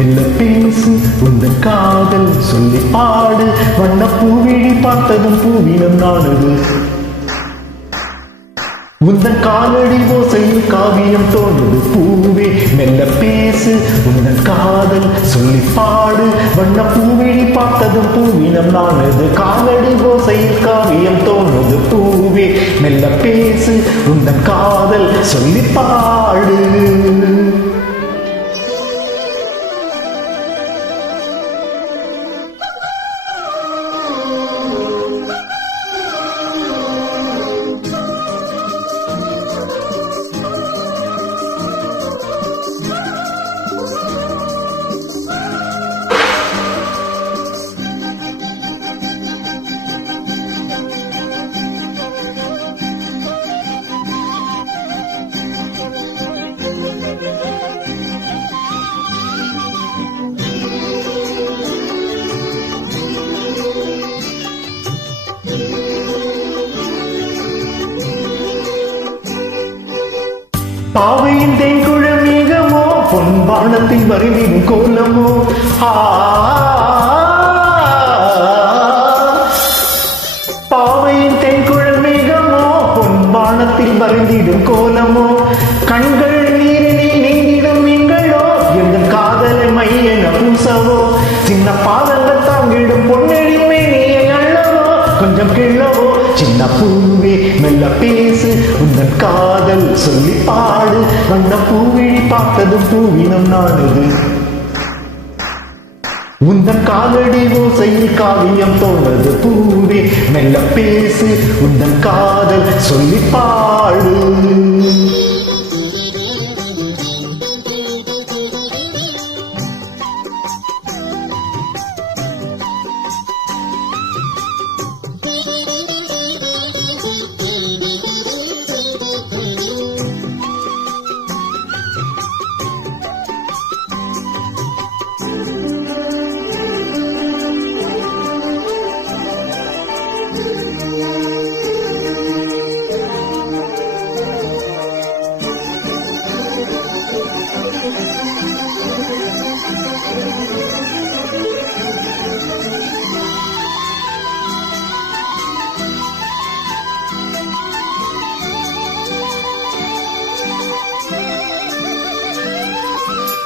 மெல்ல பேசு உந்தன் காதல் சொல்லி பாடு வண்ண பூவிழி பார்த்ததும் பூவினம் நாடுது உந்தன் காலடி ஓசையில் காவியம் தோன்றுது பூவே மெல்ல பேசு உந்தன் காதல் சொல்லி பாடு வண்ண பூவிழி பார்த்ததும் பூவினம் நாடுது காலடி ஓசையில் காவியம் தோன்றுது பூவே மெல்ல பேசு உந்தன் காதல் சொல்லி பாடு பாவையின் தேங்குழல் மேகமோ பொன்பானத்தில் வருவின் கோலமோ பாவையின் தேங்குழல் மேகமோ பொன்பானத்தில் வருந்திடும் கோலமோ கண்கள் நீரினில் நீந்திடும் மீன்களோ எங்கள் காதலை மையென பூசவோ சின்ன பாதங்கள் தாங்கிடும் பொன்னெழிமை நீயை அள்ளவோ கொஞ்சம் கிள்ளவோ சின்ன பூவே மெல்ல பேசு உந்தன் காதல் சொல்லி பாடு வண்ண பூவிழி பார்த்ததும் பூவினம் நாடுது உந்தன் காலடி ஓசையில் காவியம் தோன்றது பூவே மெல்ல பேசு உந்தன் காதல் சொல்லி பாடு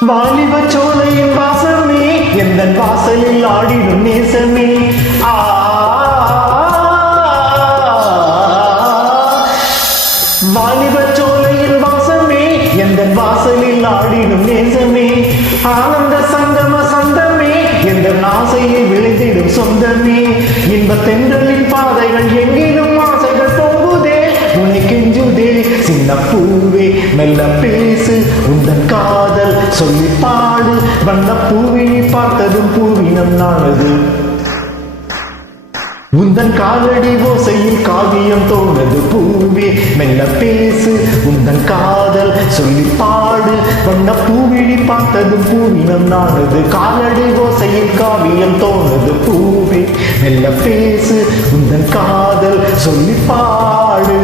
வாலிப சோலையின் வாசமே எந்தன் வாசலில் ஆடிடும் நேசமே வாலிப சோலையின் வாசமே எந்தன் வாசலில் ஆடிடும் நேசமே ஆனந்த சங்கம சந்தமே எந்தன் ஆசையை விளைந்திடும் சொந்தமே இன்ப தென்றலின் பாதைகள் எங்கிலும் ஆசைகள் போகுதே உனை கெஞ்சுதே சின்ன பூவே மெல்ல பேசு உந்தன் காதல் சொல்லி பாடு வண்ண பூவிழி பார்த்ததும் பூவினம் நாடுது உந்தன் காலடி ஓசையில் காவியம் தோன்றது பூவே மெல்ல பேசு உந்தன் காதல் சொல்லி பாடு வண்ண பூவிழி பார்த்ததும் பூவினம் நாடுது காலடி ஓசையில் காவியம் தோன்றது பூவே மெல்ல பேசு உந்தன் காதல் சொல்லி பாடு